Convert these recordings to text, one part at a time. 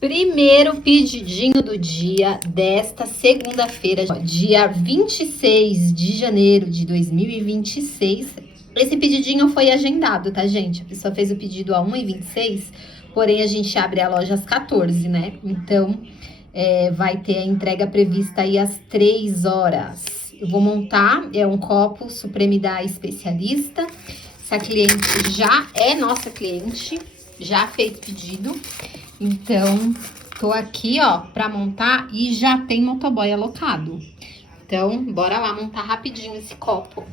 Primeiro pedidinho do dia desta segunda-feira, dia 26 de janeiro de 2026. Esse pedidinho foi agendado, tá, gente? A pessoa fez o pedido a 1h26, porém a gente abre a loja às 14, né? Então, vai ter a entrega prevista aí às 3 horas. Eu vou montar, um copo Supremidade Especialista. Essa cliente já é nossa cliente, já fez pedido. Então, tô aqui, ó, pra montar e já tem motoboy alocado. Então, bora lá montar rapidinho esse copo.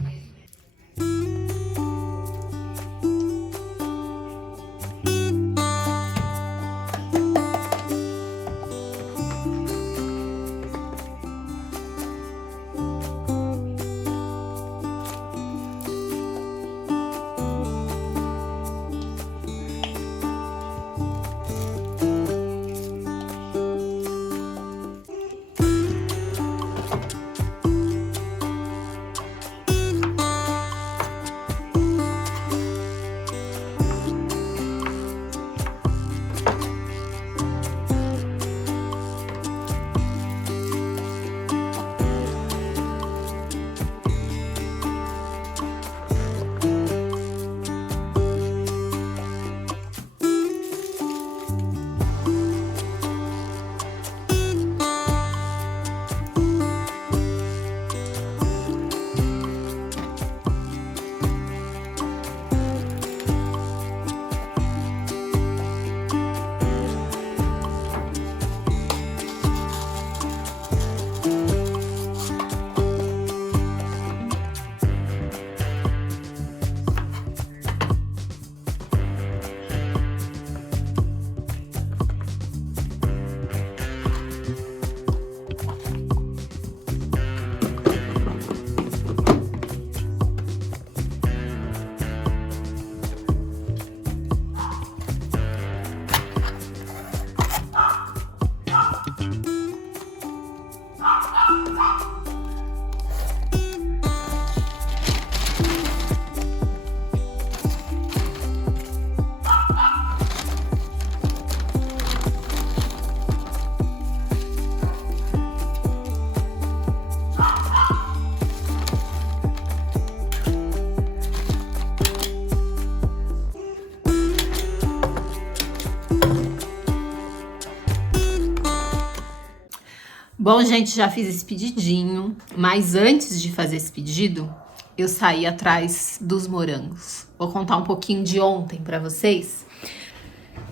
Bom, gente, já fiz esse pedidinho, mas antes de fazer esse pedido, eu saí atrás dos morangos. Vou contar um pouquinho de ontem pra vocês.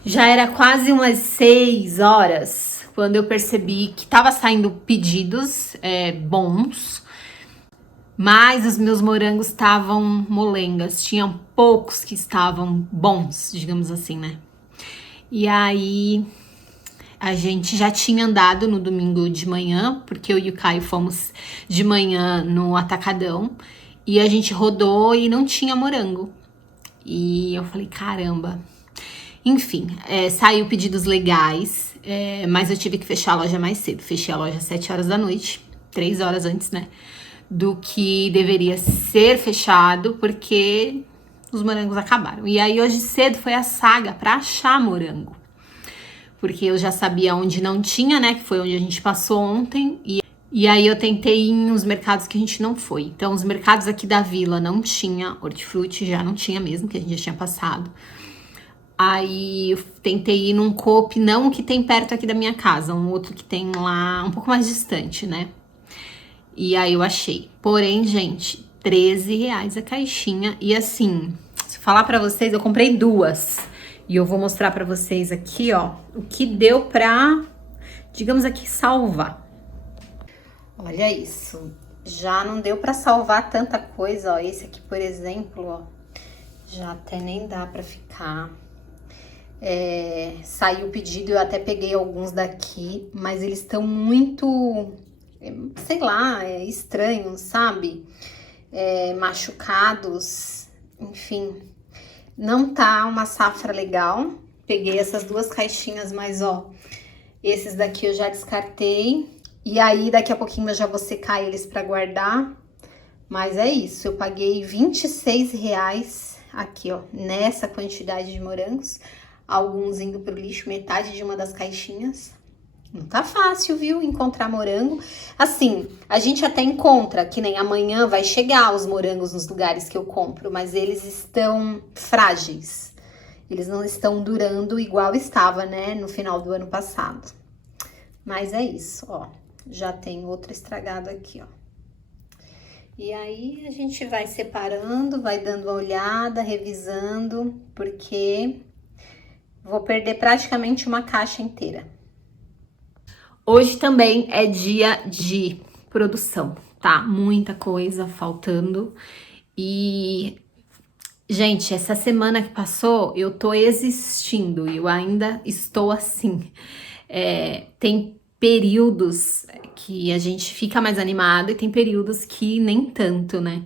Já era quase umas 6 horas quando eu percebi que tava saindo pedidos bons, mas os meus morangos estavam molengas. Tinham poucos que estavam bons, digamos assim, né? E aí a gente já tinha andado no domingo de manhã, porque eu e o Caio fomos de manhã no Atacadão, e a gente rodou e não tinha morango. E eu falei, caramba. Enfim, saiu pedidos legais, mas eu tive que fechar a loja mais cedo. Fechei a loja às 7 horas da noite, 3 horas antes, né, do que deveria ser fechado, porque os morangos acabaram. E aí hoje cedo foi a saga pra achar morango. Porque eu já sabia onde não tinha, né? Que foi onde a gente passou ontem. E aí eu tentei ir em uns mercados que a gente não foi. Então, os mercados aqui da vila não tinha hortifruti, já não tinha mesmo, que a gente já tinha passado. Aí eu tentei ir num Coop, não que tem perto aqui da minha casa, um outro que tem lá um pouco mais distante, né? E aí eu achei. Porém, gente, R$13 a caixinha. E assim, se eu falar pra vocês, eu comprei 2. E eu vou mostrar pra vocês aqui, ó, o que deu pra, digamos aqui, salvar. Olha isso. Já não deu pra salvar tanta coisa, ó. Esse aqui, por exemplo, ó, já até nem dá pra ficar. Saiu o pedido, eu até peguei alguns daqui, mas eles estão muito, sei lá, estranhos, sabe? Machucados, enfim. Não tá uma safra legal. Peguei essas 2 caixinhas, mas ó, esses daqui eu já descartei. E aí daqui a pouquinho eu já vou secar eles pra guardar. Mas é isso, eu paguei R$26 aqui, ó, nessa quantidade de morangos. alguns indo pro lixo, metade de uma das caixinhas. Não tá fácil, viu, encontrar morango. Assim, a gente até encontra, que nem amanhã vai chegar os morangos nos lugares que eu compro, mas eles estão frágeis. Eles não estão durando igual estava, né, no final do ano passado. Mas é isso, ó. Já tem outro estragado aqui, ó. E aí a gente vai separando, vai dando uma olhada, revisando, porque vou perder praticamente uma caixa inteira. Hoje também é dia de produção, tá? Muita coisa faltando. E, gente, essa semana que passou, eu tô existindo e eu ainda estou assim. Tem períodos que a gente fica mais animado e tem períodos que nem tanto, né?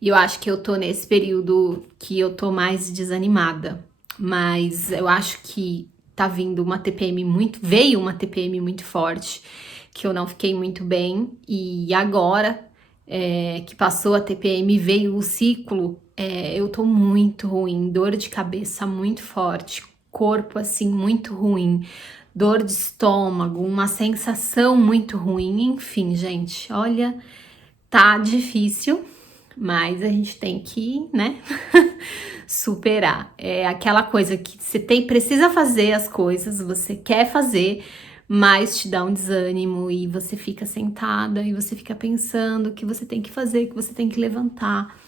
E eu acho que eu tô nesse período que eu tô mais desanimada. Mas eu acho que tá vindo uma TPM veio uma TPM muito forte, que eu não fiquei muito bem. E agora que passou a TPM, veio o ciclo, eu tô muito ruim, dor de cabeça muito forte, corpo assim muito ruim, dor de estômago, uma sensação muito ruim, enfim, gente, olha, tá difícil, mas a gente tem que, né, superar. É aquela coisa que você precisa fazer as coisas, você quer fazer, mas te dá um desânimo e você fica sentada e você fica pensando o que você tem que fazer, que você tem que levantar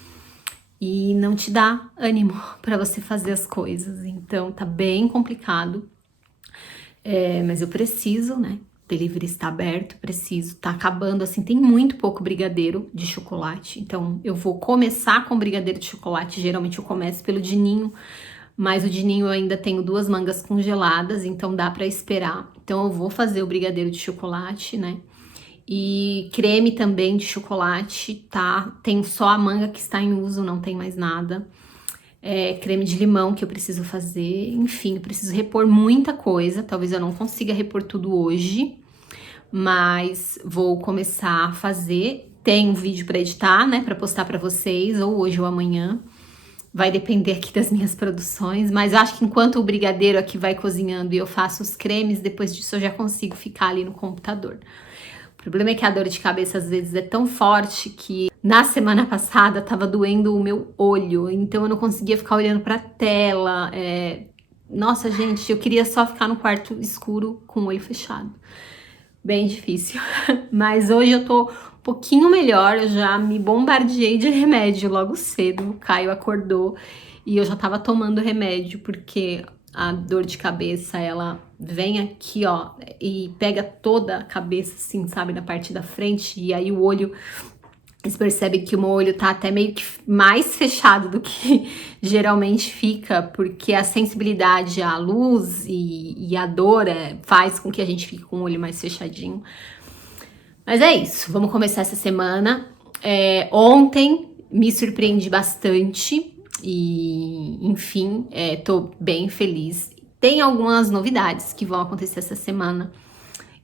e não te dá ânimo para você fazer as coisas. Então tá bem complicado. Mas eu preciso, né? O delivery está aberto, preciso. Tá acabando, assim, tem muito pouco brigadeiro de chocolate. Então, eu vou começar com brigadeiro de chocolate. Geralmente eu começo pelo de ninho, mas o de ninho eu ainda tenho 2 mangas congeladas, então dá pra esperar. Então, eu vou fazer o brigadeiro de chocolate, né? E creme também de chocolate, tá? Tem só a manga que está em uso, não tem mais nada. Creme de limão que eu preciso fazer, enfim, eu preciso repor muita coisa, talvez eu não consiga repor tudo hoje, mas vou começar a fazer. Tem um vídeo para editar, né, para postar para vocês, ou hoje ou amanhã, vai depender aqui das minhas produções, mas eu acho que enquanto o brigadeiro aqui vai cozinhando e eu faço os cremes, depois disso eu já consigo ficar ali no computador. O problema é que a dor de cabeça às vezes é tão forte que na semana passada tava doendo o meu olho, então eu não conseguia ficar olhando pra tela. Nossa, gente, eu queria só ficar no quarto escuro com o olho fechado. Bem difícil. Mas hoje eu tô um pouquinho melhor, eu já me bombardeei de remédio logo cedo. O Caio acordou e eu já tava tomando remédio, porque a dor de cabeça, ela vem aqui, ó, e pega toda a cabeça, assim, sabe, na parte da frente, e aí o olho, vocês percebem que o meu olho tá até meio que mais fechado do que geralmente fica, porque a sensibilidade à luz e a dor faz com que a gente fique com o olho mais fechadinho. Mas é isso, vamos começar essa semana. Ontem me surpreendi bastante e, enfim, tô bem feliz. Tem algumas novidades que vão acontecer essa semana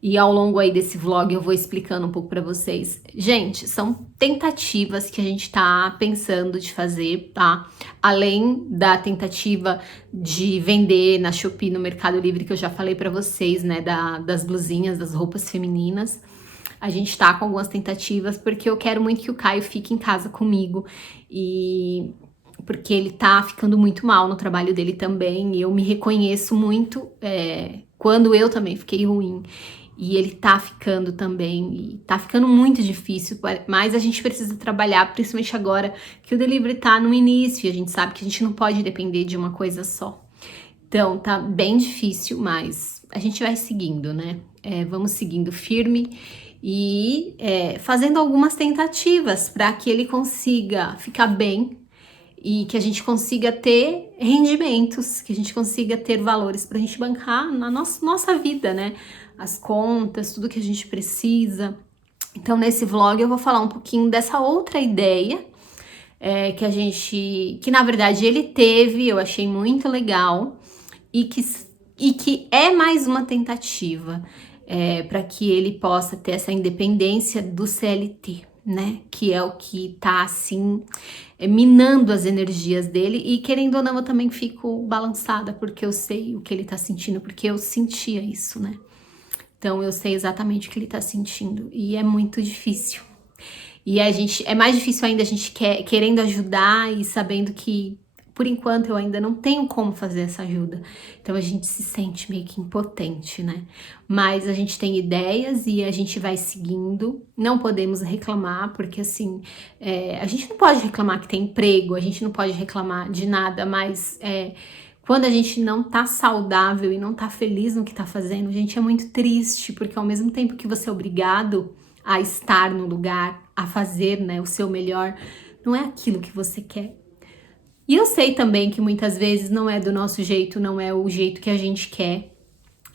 e ao longo aí desse vlog eu vou explicando um pouco pra vocês. Gente, são tentativas que a gente tá pensando de fazer, tá? Além da tentativa de vender na Shopee, no Mercado Livre, que eu já falei pra vocês, né, das blusinhas, das roupas femininas. A gente tá com algumas tentativas, porque eu quero muito que o Caio fique em casa comigo, e porque ele tá ficando muito mal no trabalho dele também, e eu me reconheço muito quando eu também fiquei ruim, e ele tá ficando também, e tá ficando muito difícil, mas a gente precisa trabalhar, principalmente agora que o delivery tá no início, e a gente sabe que a gente não pode depender de uma coisa só. Então, tá bem difícil, mas a gente vai seguindo, né? Vamos seguindo firme e fazendo algumas tentativas para que ele consiga ficar bem e que a gente consiga ter rendimentos, que a gente consiga ter valores para a gente bancar na nossa vida, né? As contas, tudo que a gente precisa. Então, nesse vlog eu vou falar um pouquinho dessa outra ideia que na verdade ele teve, eu achei muito legal e que é mais uma tentativa para que ele possa ter essa independência do CLT, né? Que é o que tá assim, minando as energias dele. E querendo ou não, eu também fico balançada, porque eu sei o que ele tá sentindo, porque eu sentia isso, né? Então eu sei exatamente o que ele tá sentindo. E é muito difícil. E a gente, é mais difícil ainda a gente querendo ajudar e sabendo que, por enquanto, eu ainda não tenho como fazer essa ajuda. Então a gente se sente meio que impotente, né? Mas a gente tem ideias e a gente vai seguindo. Não podemos reclamar, porque assim, a gente não pode reclamar que tem emprego, a gente não pode reclamar de nada, mas quando a gente não tá saudável e não tá feliz no que tá fazendo, a gente é muito triste, porque ao mesmo tempo que você é obrigado a estar no lugar, a fazer, né, o seu melhor, não é aquilo que você quer. E eu sei também que muitas vezes não é do nosso jeito, não é o jeito que a gente quer,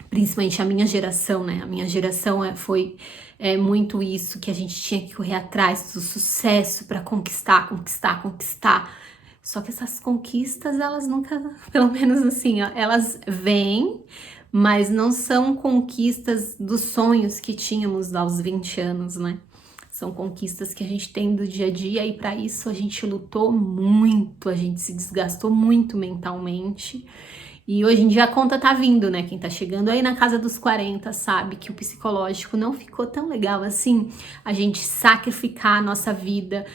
principalmente a minha geração, né? A minha geração foi muito isso, que a gente tinha que correr atrás do sucesso para conquistar. Só que essas conquistas, elas nunca, pelo menos assim, ó, elas vêm, mas não são conquistas dos sonhos que tínhamos aos 20 anos, né? São conquistas que a gente tem do dia a dia e para isso a gente lutou muito, a gente se desgastou muito mentalmente. E hoje em dia a conta tá vindo, né? Quem tá chegando aí na casa dos 40 sabe que o psicológico não ficou tão legal assim. A gente sacrificar a nossa vida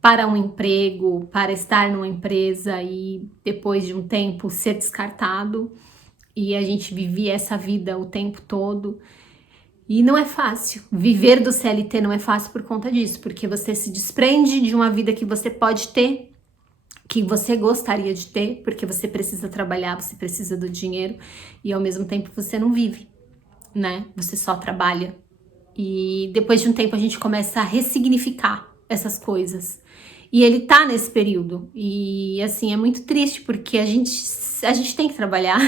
para um emprego, para estar numa empresa e depois de um tempo ser descartado. E a gente vivia essa vida o tempo todo. E não é fácil. Viver do CLT não é fácil por conta disso, porque você se desprende de uma vida que você pode ter, que você gostaria de ter, porque você precisa trabalhar, você precisa do dinheiro, e ao mesmo tempo você não vive, né? Você só trabalha. E depois de um tempo a gente começa a ressignificar essas coisas. E ele tá nesse período. E assim, é muito triste, porque a gente tem que trabalhar.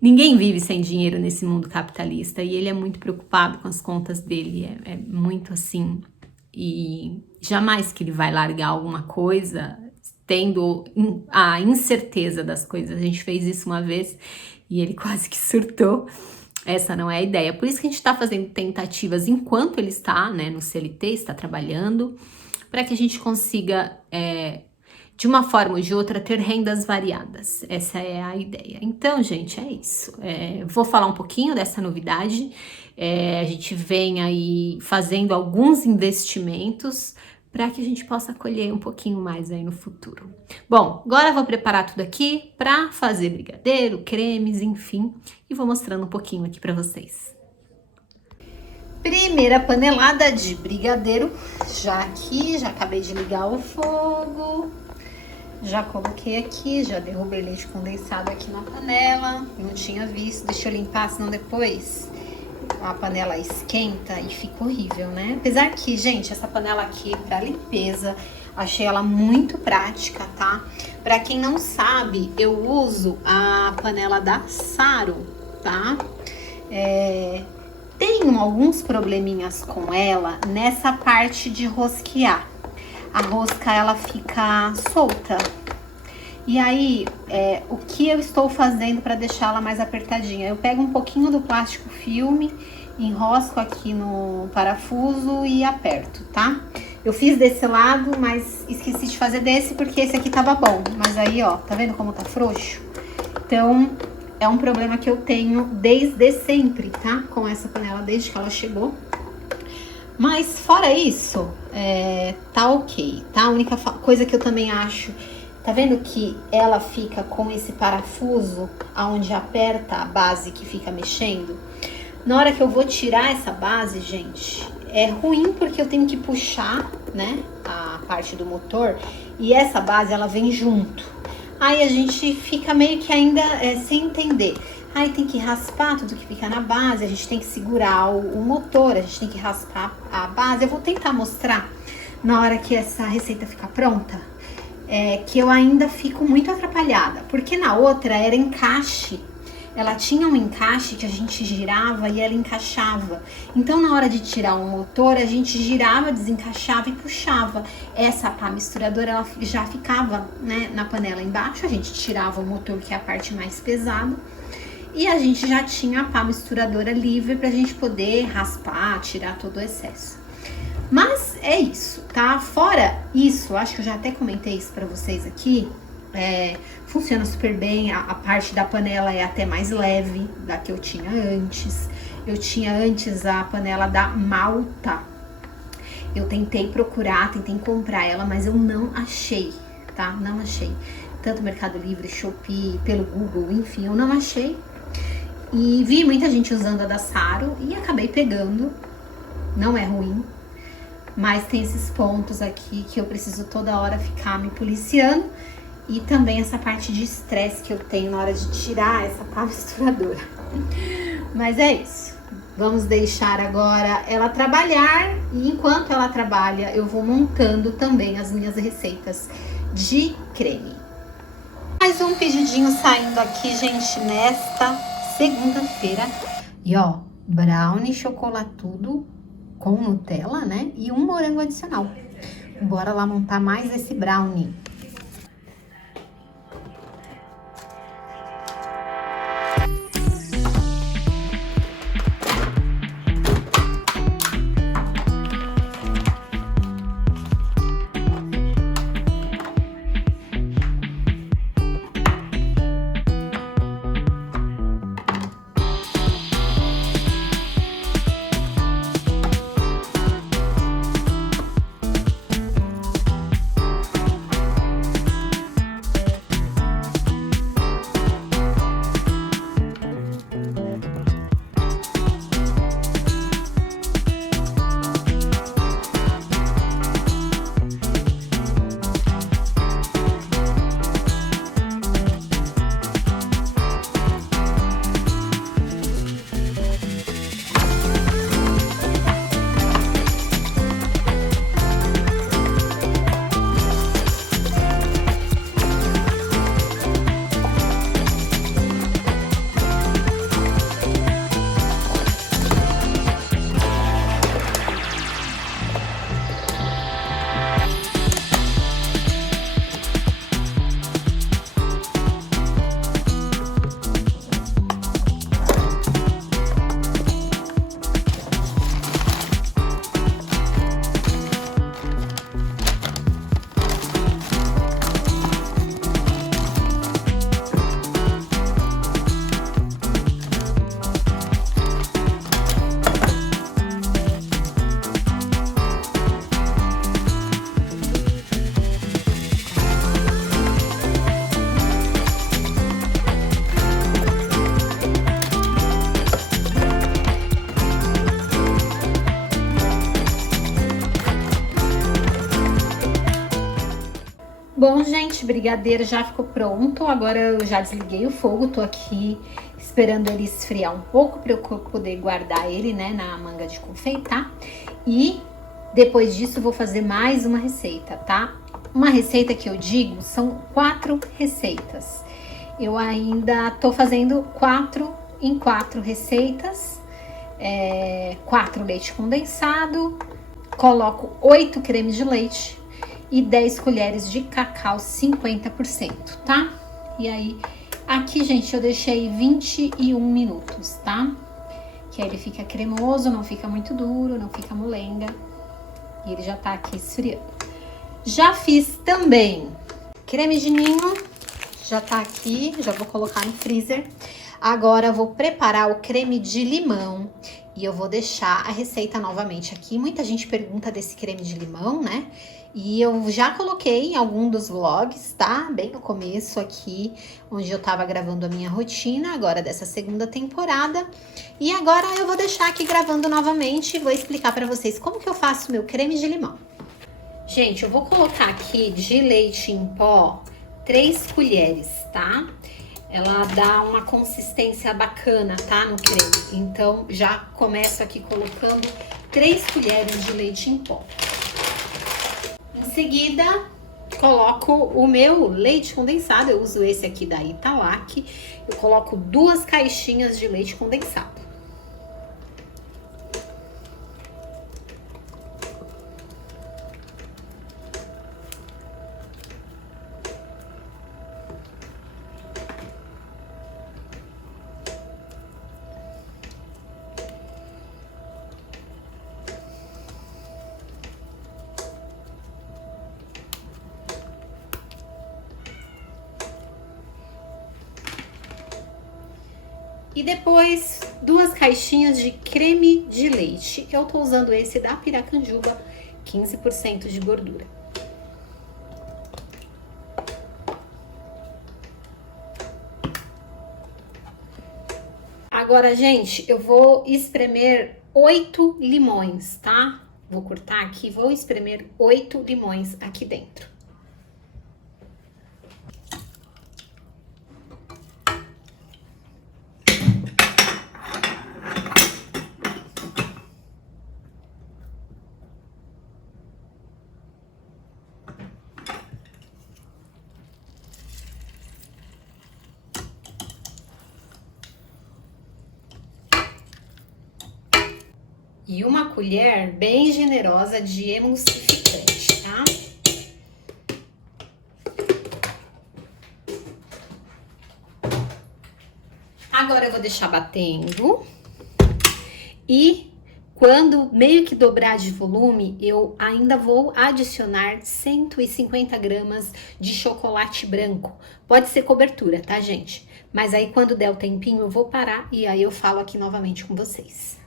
Ninguém vive sem dinheiro nesse mundo capitalista e ele é muito preocupado com as contas dele, é muito assim. E jamais que ele vai largar alguma coisa tendo a incerteza das coisas. A gente fez isso uma vez e ele quase que surtou. Essa não é a ideia. Por isso que a gente está fazendo tentativas enquanto ele está, né, no CLT, está trabalhando, para que a gente consiga de uma forma ou de outra, ter rendas variadas. Essa é a ideia. Então, gente, é isso. Vou falar um pouquinho dessa novidade. A gente vem aí fazendo alguns investimentos para que a gente possa colher um pouquinho mais aí no futuro. Bom, agora eu vou preparar tudo aqui para fazer brigadeiro, cremes, enfim, e vou mostrando um pouquinho aqui para vocês. Primeira panelada de brigadeiro, já acabei de ligar o fogo. Já coloquei aqui, já derrubei leite condensado aqui na panela. Não tinha visto, deixa eu limpar, senão depois a panela esquenta e fica horrível, né? Apesar que, gente, essa panela aqui pra limpeza, achei ela muito prática, tá? Pra quem não sabe, eu uso a panela da Saro, tá? Tenho alguns probleminhas com ela nessa parte de rosquear. A rosca, ela fica solta. E aí, o que eu estou fazendo para deixá-la mais apertadinha? Eu pego um pouquinho do plástico filme, enrosco aqui no parafuso e aperto, tá? Eu fiz desse lado, mas esqueci de fazer desse porque esse aqui tava bom. Mas aí, ó, tá vendo como tá frouxo? Então, é um problema que eu tenho desde sempre, tá? Com essa panela, desde que ela chegou. Mas fora isso, tá ok, tá? A única coisa que eu também acho, tá vendo que ela fica com esse parafuso aonde aperta a base que fica mexendo? Na hora que eu vou tirar essa base, gente, é ruim porque eu tenho que puxar, né, a parte do motor e essa base ela vem junto. Aí a gente fica meio que ainda sem entender. Aí tem que raspar tudo que fica na base, a gente tem que segurar o motor, a gente tem que raspar a base. Eu vou tentar mostrar na hora que essa receita ficar pronta, que eu ainda fico muito atrapalhada. Porque na outra era encaixe, ela tinha um encaixe que a gente girava e ela encaixava. Então na hora de tirar o motor, a gente girava, desencaixava e puxava. Essa pá misturadora, ela já ficava, né, na panela embaixo, a gente tirava o motor, que é a parte mais pesada. E a gente já tinha a pá misturadora livre pra gente poder raspar, tirar todo o excesso. Mas é isso, tá? Fora isso, acho que eu já até comentei isso pra vocês aqui, funciona super bem, a parte da panela é até mais leve da que eu tinha antes. Eu tinha antes a panela da Malta. Eu tentei procurar, tentei comprar ela, mas eu não achei, tá? Não achei. Tanto Mercado Livre, Shopee, pelo Google, enfim, eu não achei. E vi muita gente usando a da Saro e acabei pegando. Não é ruim, mas tem esses pontos aqui que eu preciso toda hora ficar me policiando. E também essa parte de estresse que eu tenho na hora de tirar essa pá misturadora. Mas é isso. Vamos deixar agora ela trabalhar. E enquanto ela trabalha, eu vou montando também as minhas receitas de creme. Mais um pedidinho saindo aqui, gente, nesta segunda-feira. E ó, brownie chocolatudo com Nutella, né? E um morango adicional. Bora lá montar mais esse brownie. Bom, gente, brigadeiro já ficou pronto. Agora eu já desliguei o fogo, tô aqui esperando ele esfriar um pouco para eu poder guardar ele, né, na manga de confeitar. E depois disso eu vou fazer mais uma receita, tá? Uma receita que eu digo são 4 receitas. Eu ainda tô fazendo 4 em 4 receitas. 4 leite condensado, coloco 8 cremes de leite e 10 colheres de cacau 50%, tá? E aí, aqui, gente, eu deixei 21 minutos, tá? Que aí ele fica cremoso, não fica muito duro, não fica molenga. E ele já tá aqui esfriando. Já fiz também creme de ninho, já tá aqui, já vou colocar no freezer. Agora eu vou preparar o creme de limão e eu vou deixar a receita novamente aqui. Muita gente pergunta desse creme de limão, né? E eu já coloquei em algum dos vlogs, tá? Bem no começo aqui, onde eu tava gravando a minha rotina, agora dessa segunda temporada. E agora eu vou deixar aqui gravando novamente e vou explicar pra vocês como que eu faço meu creme de limão. Gente, eu vou colocar aqui de leite em pó 3 colheres, tá? Ela dá uma consistência bacana, tá? No creme. Então, já começo aqui colocando 3 colheres de leite em pó. Em seguida, coloco o meu leite condensado. Eu uso esse aqui da Italac. Eu coloco 2 caixinhas de leite condensado. E depois, 2 caixinhas de creme de leite. Eu tô usando esse da Piracanjuba, 15% de gordura. Agora, gente, eu vou espremer 8 limões, tá? Vou cortar aqui, vou espremer 8 limões aqui dentro. E uma colher bem generosa de emulsificante, tá? Agora eu vou deixar batendo. E quando meio que dobrar de volume, eu ainda vou adicionar 150 gramas de chocolate branco. Pode ser cobertura, tá, gente? Mas aí quando der o tempinho, eu vou parar e aí eu falo aqui novamente com vocês.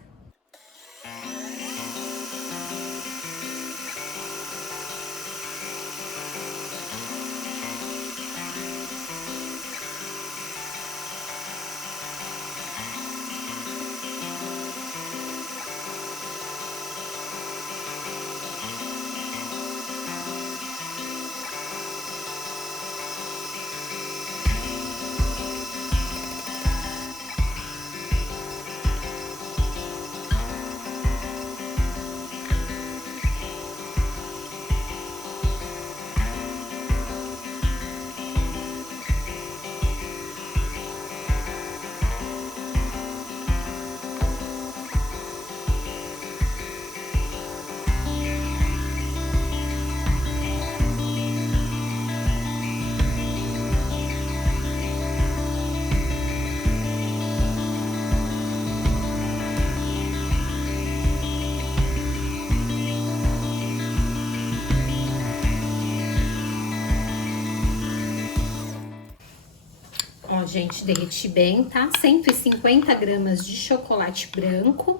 Ó, gente, derreti bem, tá? 150 gramas de chocolate branco.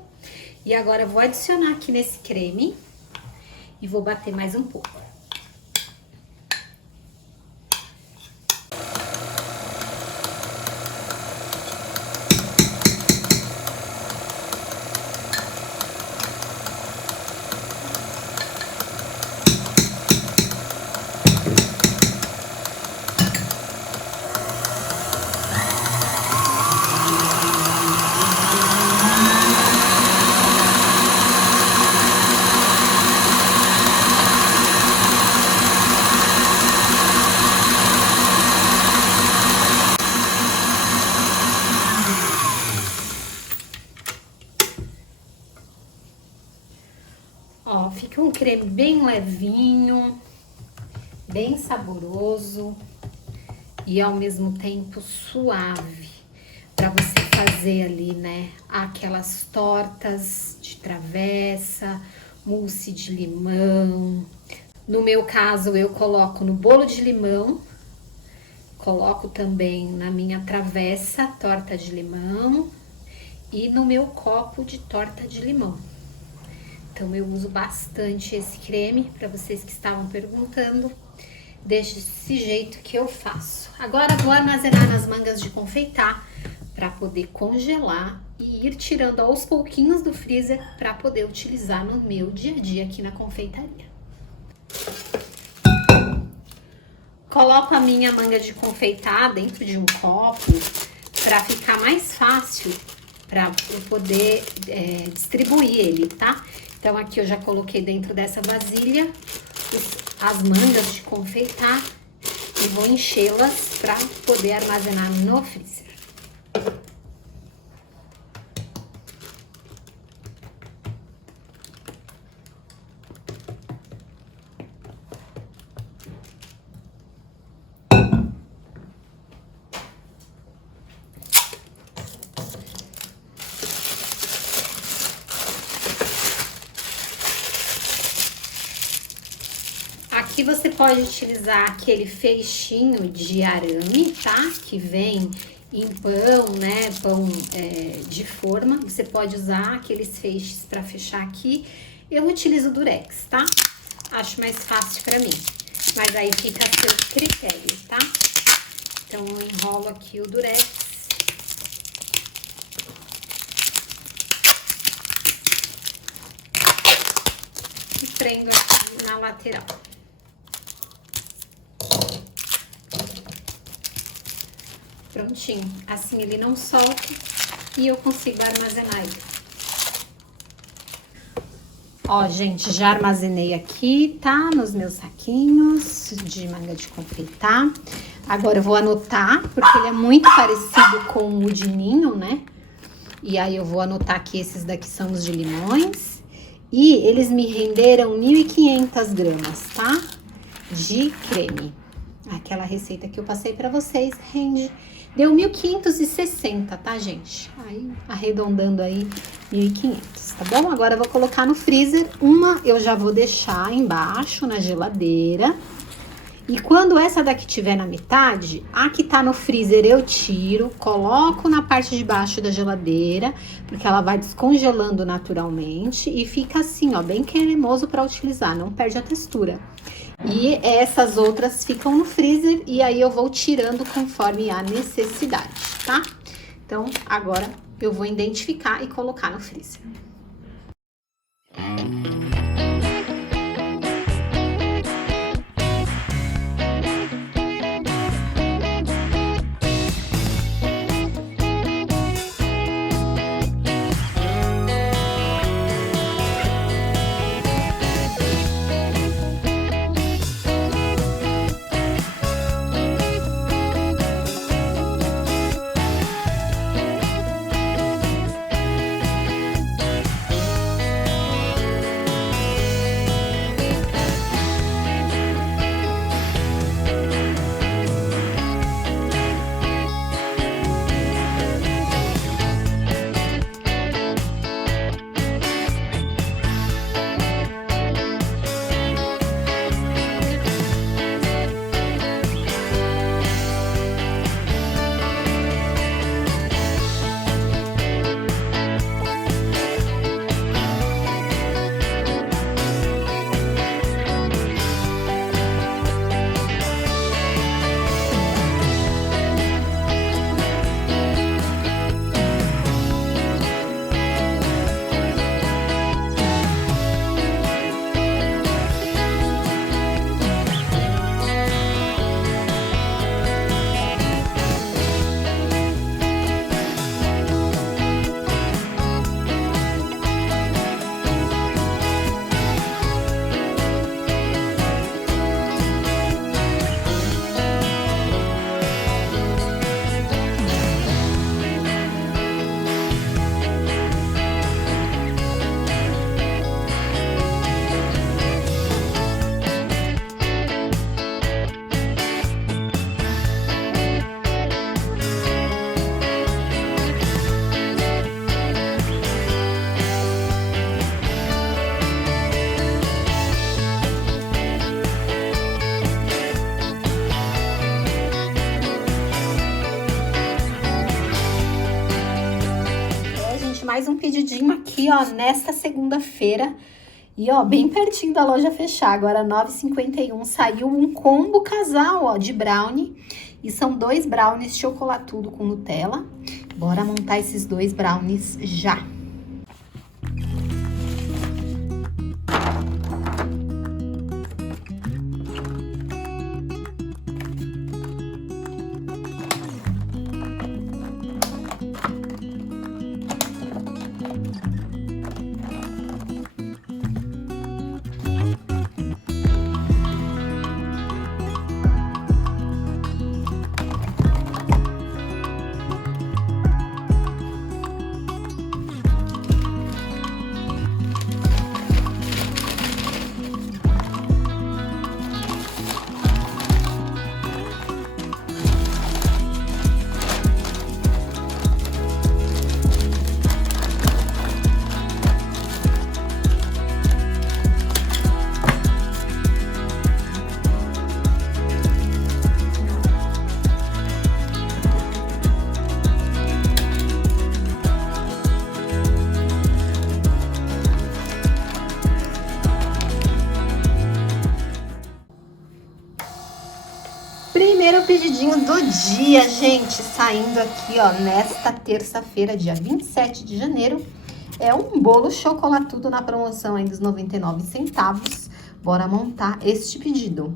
E agora eu vou adicionar aqui nesse creme e vou bater mais um pouco. Ó, fica um creme bem levinho, bem saboroso e ao mesmo tempo suave para você fazer ali, né, aquelas tortas de travessa, mousse de limão. No meu caso, eu coloco no bolo de limão, coloco também na minha travessa, torta de limão, e no meu copo de torta de limão. Então, eu uso bastante esse creme, para vocês que estavam perguntando, desse jeito que eu faço. Agora, vou armazenar nas mangas de confeitar, para poder congelar e ir tirando aos pouquinhos do freezer, para poder utilizar no meu dia a dia aqui na confeitaria. Coloco a minha manga de confeitar dentro de um copo, para ficar mais fácil, para eu poder distribuir ele, tá? Então, aqui eu já coloquei dentro dessa vasilha as mangas de confeitar e vou enchê-las para poder armazenar no freezer. Aqui você pode utilizar aquele feixinho de arame, tá? Que vem em pão, né? Pão de forma. Você pode usar aqueles feixes para fechar aqui. Eu utilizo durex, tá? Acho mais fácil para mim. Mas aí fica a seu critério, tá? Então, eu enrolo aqui o durex. E prendo aqui na lateral. Prontinho. Assim ele não solta e eu consigo armazenar ele. Ó, gente, já armazenei aqui, tá? Nos meus saquinhos de manga de confeitar. Agora eu vou anotar, porque ele é muito parecido com o de ninho, né? E aí eu vou anotar que esses daqui são os de limões. E eles me renderam 1.500 gramas, tá? De creme. Aquela receita que eu passei pra vocês rende... Deu 1.560, tá, gente? Aí, arredondando aí, 1.500, tá bom? Agora eu vou colocar no freezer. Uma eu já vou deixar embaixo, na geladeira. E quando essa daqui tiver na metade, a que tá no freezer eu tiro, coloco na parte de baixo da geladeira, porque ela vai descongelando naturalmente e fica assim, ó, bem cremoso para utilizar, não perde a textura. E essas outras ficam no freezer e aí eu vou tirando conforme a necessidade, tá? Então, agora eu vou identificar e colocar no freezer. Mais um pedidinho aqui, ó, nesta segunda-feira. E, ó, bem pertinho da loja fechar. Agora, 9h51, saiu um combo casal, ó, de brownie. E são 2 brownies chocolatudo com Nutella. Bora montar esses 2 brownies já. pedidinho do dia, gente, saindo aqui, ó, nesta terça-feira, dia 27 de janeiro. É um bolo chocolatudo na promoção aí dos 99 centavos. Bora montar este pedido.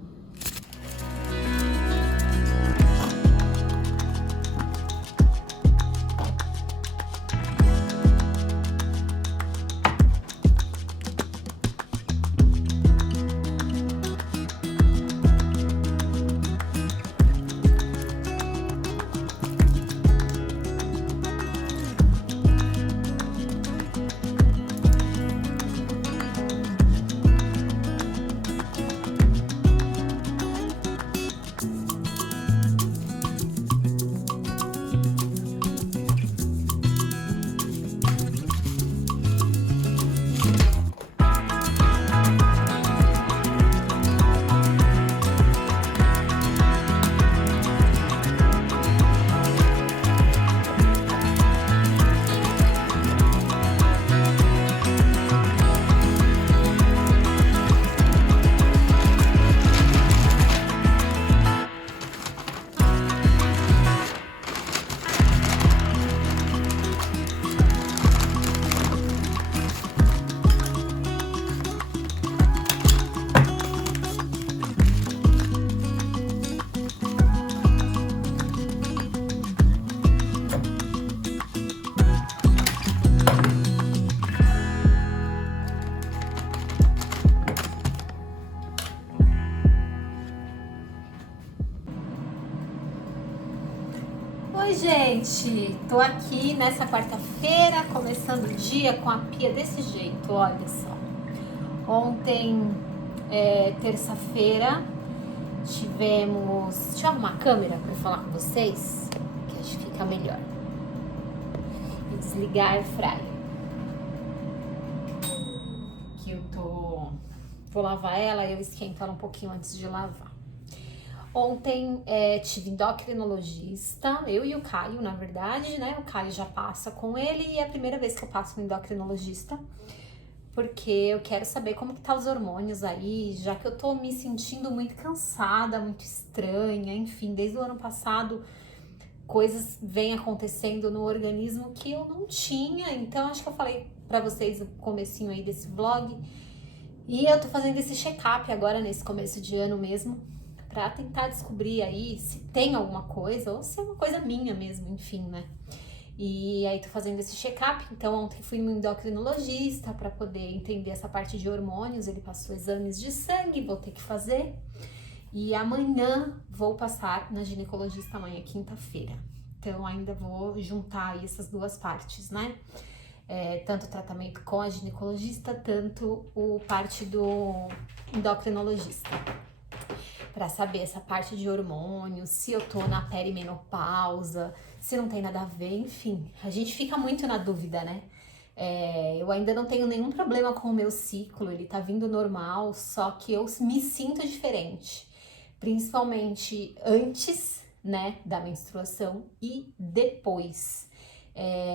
Oi, gente! Tô aqui nessa quarta-feira, começando o dia com a pia desse jeito, olha só. Ontem, terça-feira, tivemos... Deixa eu arrumar a câmera para falar com vocês, que acho que fica melhor. E desligar a air fryer. Que eu vou lavar ela e eu esquento ela um pouquinho antes de lavar. Ontem tive endocrinologista, eu e o Caio, na verdade, né? O Caio já passa com ele e é a primeira vez que eu passo no endocrinologista, porque eu quero saber como que tá os hormônios aí, já que eu tô me sentindo muito cansada, muito estranha, enfim, desde o ano passado coisas vêm acontecendo no organismo que eu não tinha, então acho que eu falei pra vocês no comecinho aí desse vlog, e eu tô fazendo esse check-up agora nesse começo de ano mesmo, pra tentar descobrir aí se tem alguma coisa ou se é uma coisa minha mesmo, enfim, né? E aí tô fazendo esse check-up, então ontem fui no endocrinologista pra poder entender essa parte de hormônios, ele passou exames de sangue, vou ter que fazer. E amanhã vou passar na ginecologista, amanhã, quinta-feira. Então ainda vou juntar aí essas duas partes, né? Tanto o tratamento com a ginecologista, tanto o parte do endocrinologista. Pra saber essa parte de hormônios, se eu tô na perimenopausa, se não tem nada a ver, enfim. A gente fica muito na dúvida, né? Eu ainda não tenho nenhum problema com o meu ciclo, ele tá vindo normal, só que eu me sinto diferente. Principalmente antes, né, da menstruação e depois.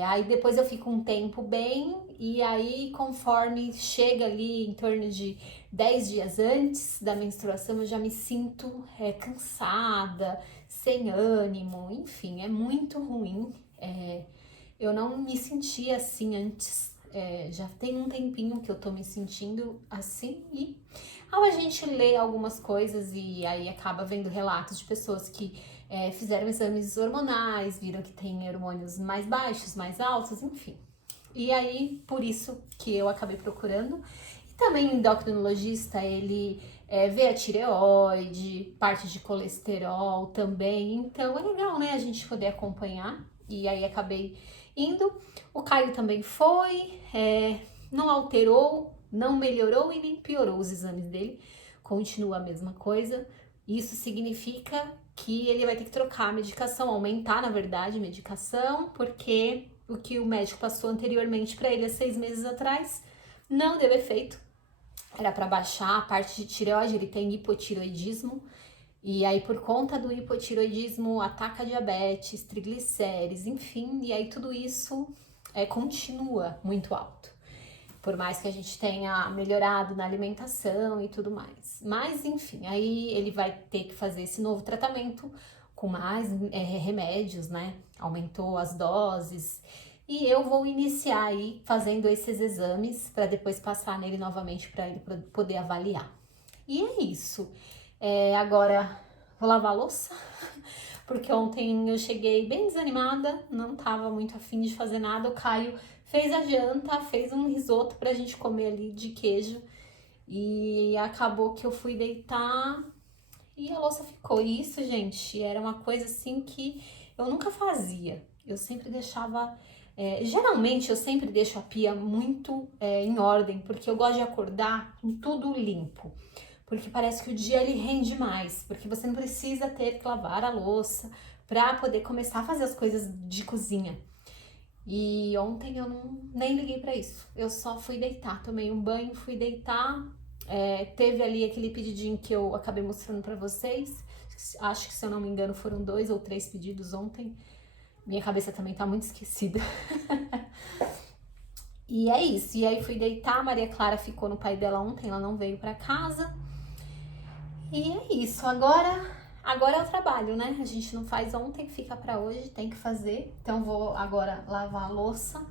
Aí depois eu fico um tempo bem e aí conforme chega ali em torno de 10 dias antes da menstruação eu já me sinto cansada, sem ânimo, enfim, é muito ruim. Eu não me sentia assim antes, já tem um tempinho que eu tô me sentindo assim e ao a gente lê algumas coisas e aí acaba vendo relatos de pessoas que fizeram exames hormonais, viram que tem hormônios mais baixos, mais altos, enfim. E aí, por isso que eu acabei procurando. E também o endocrinologista, ele vê a tireoide, parte de colesterol também. Então, é legal, né, a gente poder acompanhar. E aí, acabei indo. O Caio também foi, não alterou, não melhorou e nem piorou os exames dele. Continua a mesma coisa. Isso significa que ele vai ter que trocar a medicação, aumentar, na verdade, a medicação, porque o que o médico passou anteriormente para ele há 6 meses atrás não deu efeito. Era para baixar a parte de tireoide, ele tem hipotireoidismo, e aí por conta do hipotireoidismo ataca diabetes, triglicérides, enfim, e aí tudo isso continua muito alto. Por mais que a gente tenha melhorado na alimentação e tudo mais. Mas, enfim, aí ele vai ter que fazer esse novo tratamento com mais remédios, né? Aumentou as doses. E eu vou iniciar aí fazendo esses exames para depois passar nele novamente para ele poder avaliar. E é isso. Agora vou lavar a louça, porque ontem eu cheguei bem desanimada, não tava muito afim de fazer nada. O Caio fez a janta, fez um risoto pra gente comer ali de queijo e acabou que eu fui deitar e a louça ficou. E isso, gente, era uma coisa assim que eu nunca fazia. Eu sempre deixava... geralmente eu sempre deixo a pia muito em ordem, porque eu gosto de acordar com tudo limpo. Porque parece que o dia ele rende mais, porque você não precisa ter que lavar a louça para poder começar a fazer as coisas de cozinha. E ontem eu nem liguei para isso, eu só fui deitar, tomei um banho, fui deitar. Teve ali aquele pedidinho que eu acabei mostrando para vocês, acho que se eu não me engano foram 2 ou 3 pedidos ontem, minha cabeça também tá muito esquecida. E é isso, e aí fui deitar, a Maria Clara ficou no pai dela ontem, ela não veio para casa. E é isso, agora é o trabalho, né? A gente não faz ontem, fica pra hoje, tem que fazer. Então vou agora lavar a louça.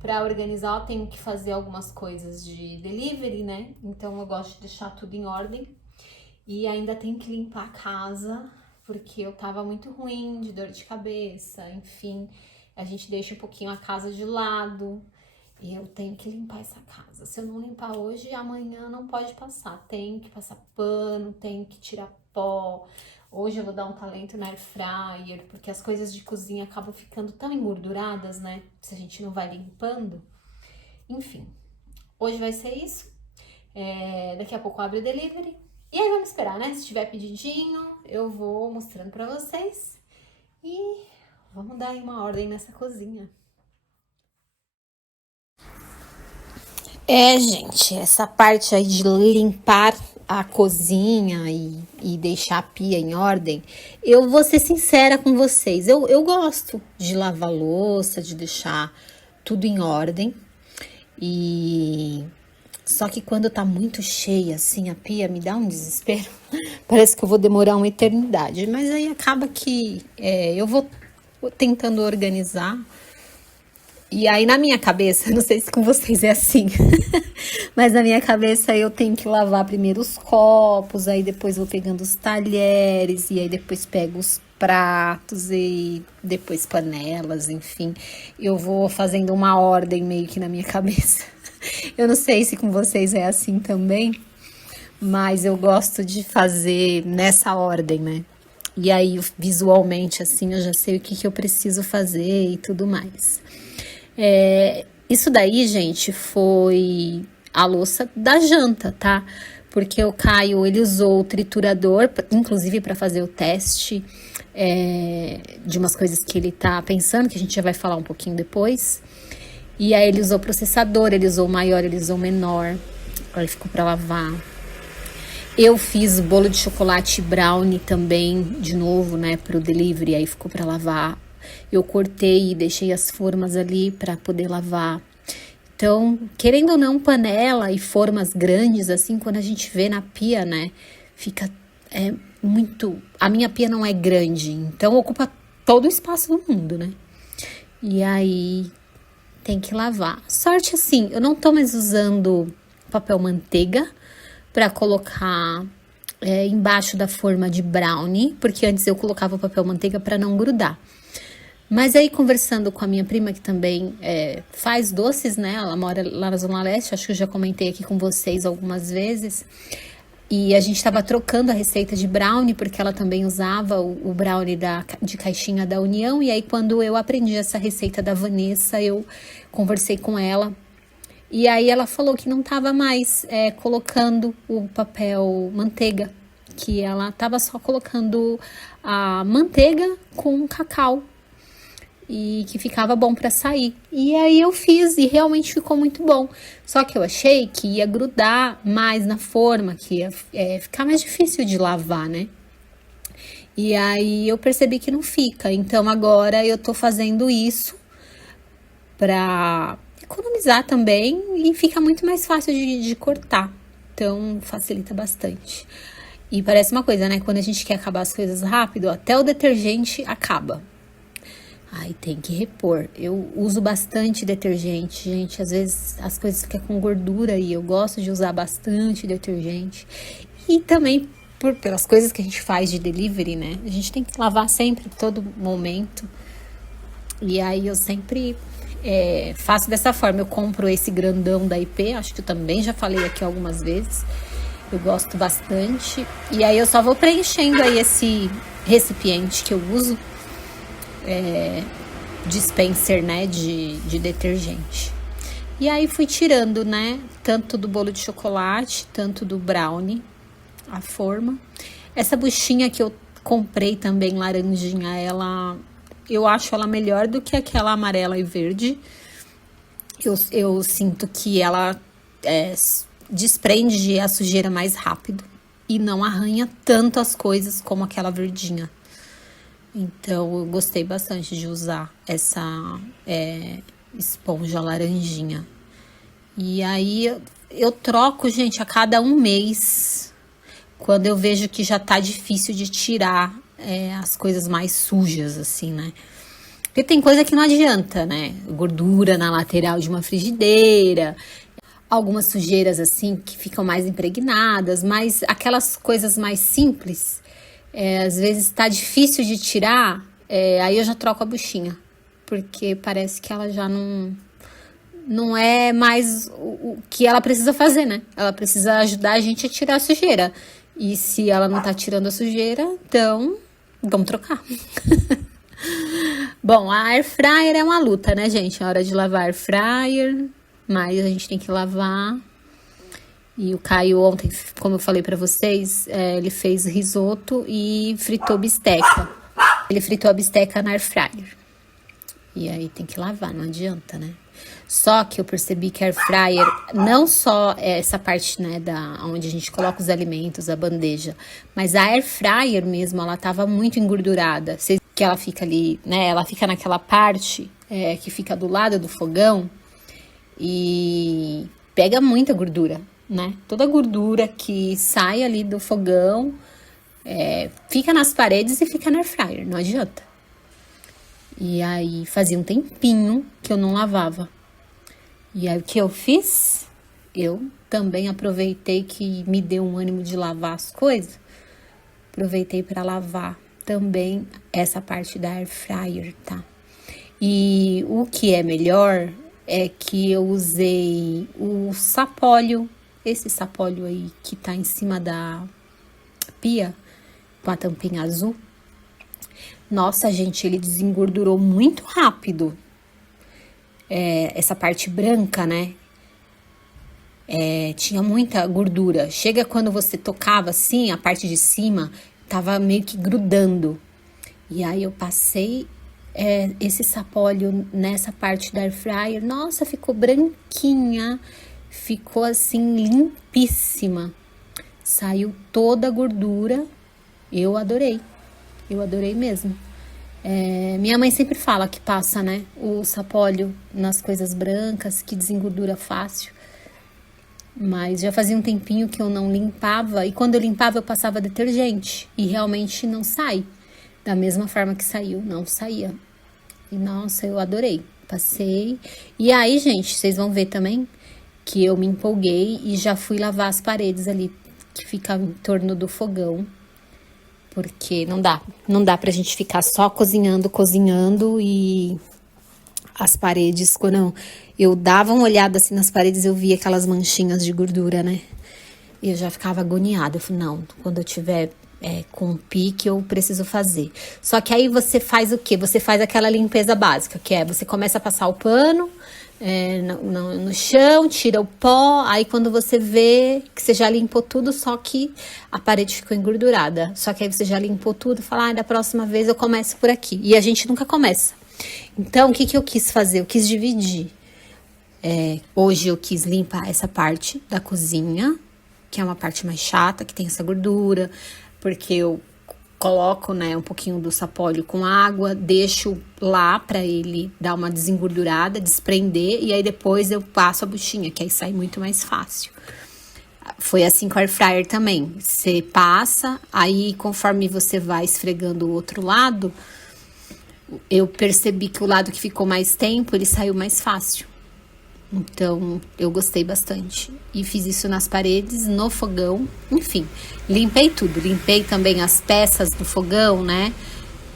Pra organizar, eu tenho que fazer algumas coisas de delivery, né? Então eu gosto de deixar tudo em ordem. E ainda tenho que limpar a casa, porque eu tava muito ruim, de dor de cabeça, enfim. A gente deixa um pouquinho a casa de lado. E eu tenho que limpar essa casa. Se eu não limpar hoje, amanhã não pode passar. Tem que passar pano, tem que tirar pó. Hoje eu vou dar um talento na air fryer, porque as coisas de cozinha acabam ficando tão engorduradas, né? Se a gente não vai limpando. Enfim, hoje vai ser isso. Daqui a pouco eu abro o delivery. E aí vamos esperar, né? Se tiver pedidinho, eu vou mostrando pra vocês. E vamos dar aí uma ordem nessa cozinha. Gente, essa parte aí de limpar a cozinha e deixar a pia em ordem, eu vou ser sincera com vocês, eu gosto de lavar louça, de deixar tudo em ordem, e só que quando tá muito cheia assim a pia, me dá um desespero, parece que eu vou demorar uma eternidade, mas aí acaba que eu vou tentando organizar. E aí na minha cabeça, não sei se com vocês é assim, mas na minha cabeça eu tenho que lavar primeiro os copos, aí depois vou pegando os talheres, e aí depois pego os pratos e depois panelas, enfim. Eu vou fazendo uma ordem meio que na minha cabeça. Eu não sei se com vocês é assim também, mas eu gosto de fazer nessa ordem, né? E aí visualmente assim eu já sei o que eu preciso fazer e tudo mais. Isso daí, gente, foi a louça da janta, tá? Porque o Caio, ele usou o triturador, inclusive para fazer o teste de umas coisas que ele tá pensando, que a gente já vai falar um pouquinho depois. E aí ele usou o processador, ele usou o maior, ele usou o menor. Agora ele ficou para lavar. Eu fiz o bolo de chocolate brownie também, de novo, né, pro delivery, aí ficou para lavar. Eu cortei e deixei as formas ali para poder lavar. Então, querendo ou não, panela e formas grandes, assim, quando a gente vê na pia, né, fica muito... A minha pia não é grande, então ocupa todo o espaço do mundo, né? E aí, tem que lavar. Sorte assim, eu não tô mais usando papel manteiga para colocar embaixo da forma de brownie, porque antes eu colocava o papel manteiga para não grudar. Mas aí, conversando com a minha prima, que também faz doces, né? Ela mora lá na Zona Leste, acho que eu já comentei aqui com vocês algumas vezes. E a gente estava trocando a receita de brownie, porque ela também usava o brownie de caixinha da União. E aí, quando eu aprendi essa receita da Vanessa, eu conversei com ela. E aí, ela falou que não estava mais colocando o papel manteiga, que ela estava só colocando a manteiga com cacau. E que ficava bom para sair. E aí eu fiz e realmente ficou muito bom. Só que eu achei que ia grudar mais na forma, que ia ficar mais difícil de lavar, né? E aí eu percebi que não fica. Então agora eu tô fazendo isso para economizar também e fica muito mais fácil de cortar. Então facilita bastante. E parece uma coisa, né? Quando a gente quer acabar as coisas rápido, até o detergente acaba. Aí tem que repor. Eu uso bastante detergente, gente. Às vezes as coisas ficam com gordura e eu gosto de usar bastante detergente. E também pelas coisas que a gente faz de delivery, né? A gente tem que lavar sempre, todo momento. E aí eu sempre faço dessa forma. Eu compro esse grandão da IP, acho que eu também já falei aqui algumas vezes. Eu gosto bastante. E aí eu só vou preenchendo aí esse recipiente que eu uso. Dispenser, né, de detergente. E aí fui tirando, né, tanto do bolo de chocolate, tanto do brownie, a forma. Essa buchinha que eu comprei também, laranjinha, eu acho ela melhor do que aquela amarela e verde. Eu sinto que ela desprende a sujeira mais rápido e não arranha tanto as coisas como aquela verdinha. Então, eu gostei bastante de usar essa esponja laranjinha. E aí, eu troco, gente, a cada 1 mês, quando eu vejo que já tá difícil de tirar as coisas mais sujas, assim, né? Porque tem coisa que não adianta, né? Gordura na lateral de uma frigideira, algumas sujeiras, assim, que ficam mais impregnadas, mas aquelas coisas mais simples, às vezes tá difícil de tirar, aí eu já troco a buchinha, porque parece que ela já não é mais o que ela precisa fazer, né? Ela precisa ajudar a gente a tirar a sujeira. E se ela não tá tirando a sujeira, então vamos trocar. Bom, a air fryer é uma luta, né, gente? É hora de lavar air fryer, mas a gente tem que lavar. E o Caio ontem, como eu falei pra vocês, ele fez risoto e fritou bisteca. Ele fritou a bisteca na air fryer. E aí tem que lavar, não adianta, né? Só que eu percebi que a air fryer, não só essa parte, né, onde a gente coloca os alimentos, a bandeja, mas a air fryer mesmo, ela tava muito engordurada. Que ela fica ali, né, ela fica naquela parte que fica do lado do fogão e pega muita gordura, né? Toda a gordura que sai ali do fogão fica nas paredes e fica na air fryer, não adianta. E aí fazia um tempinho que eu não lavava. E aí o que eu fiz? Eu também aproveitei que me deu um ânimo de lavar as coisas. Aproveitei para lavar também essa parte da air fryer, tá? E o que é melhor é que eu usei o sapólio, esse sapólio aí que tá em cima da pia, com a tampinha azul. Nossa, gente, ele desengordurou muito rápido. Essa parte branca, né? Tinha muita gordura. Chega quando você tocava assim, a parte de cima tava meio que grudando. E aí eu passei esse sapólio nessa parte da air fryer. Nossa, ficou branquinha. Ficou assim, limpíssima. Saiu toda a gordura. Eu adorei. Eu adorei mesmo. Minha mãe sempre fala que passa, né, o sapólio nas coisas brancas, que desengordura fácil. Mas já fazia um tempinho que eu não limpava. E quando eu limpava, eu passava detergente. E realmente não sai. Da mesma forma que saiu, não saía. E nossa, eu adorei. Passei. E aí, gente, vocês vão ver também que eu me empolguei e já fui lavar as paredes ali que ficavam em torno do fogão. Porque não dá pra gente ficar só cozinhando e as paredes, quando eu dava uma olhada assim nas paredes, eu via aquelas manchinhas de gordura, né? E eu já ficava agoniada. Eu falei, não, quando eu tiver com pique, eu preciso fazer. Só que aí você faz o quê? Você faz aquela limpeza básica, que você começa a passar o pano no chão, tira o pó, aí quando você vê que você já limpou tudo, só que a parede ficou engordurada. Só que aí você já limpou tudo, fala, da próxima vez eu começo por aqui. E a gente nunca começa. Então, o que eu quis fazer? Eu quis dividir. Hoje eu quis limpar essa parte da cozinha, que é uma parte mais chata, que tem essa gordura, porque eu coloco, né, um pouquinho do sapólio com água, deixo lá pra ele dar uma desengordurada, desprender, e aí depois eu passo a buchinha, que aí sai muito mais fácil. Foi assim com a air fryer também. Você passa, aí conforme você vai esfregando o outro lado, eu percebi que o lado que ficou mais tempo, ele saiu mais fácil. Então, eu gostei bastante. E fiz isso nas paredes, no fogão, enfim. Limpei tudo. Limpei também as peças do fogão, né?